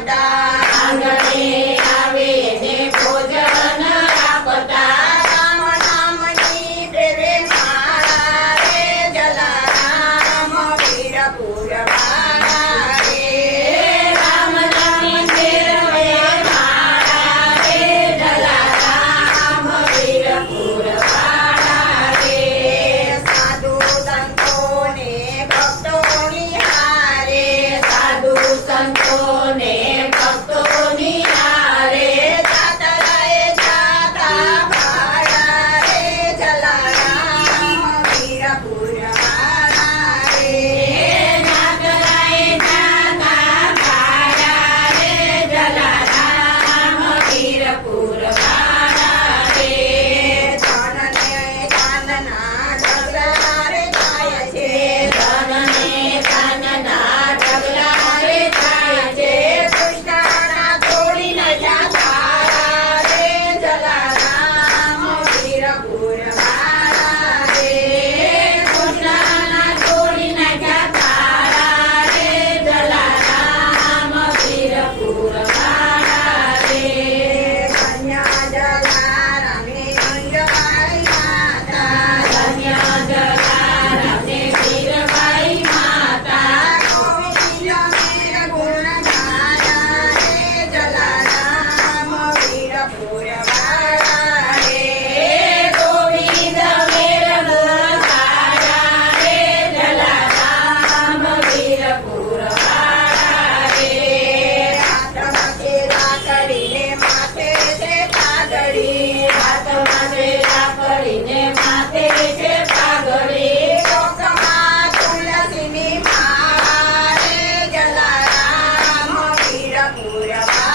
બધા આંગણે પાતળી હાથમાં છે માથે છે પાઘડી કોકમાં તુલસીની માળા રે જલારામ વીર પૂરવા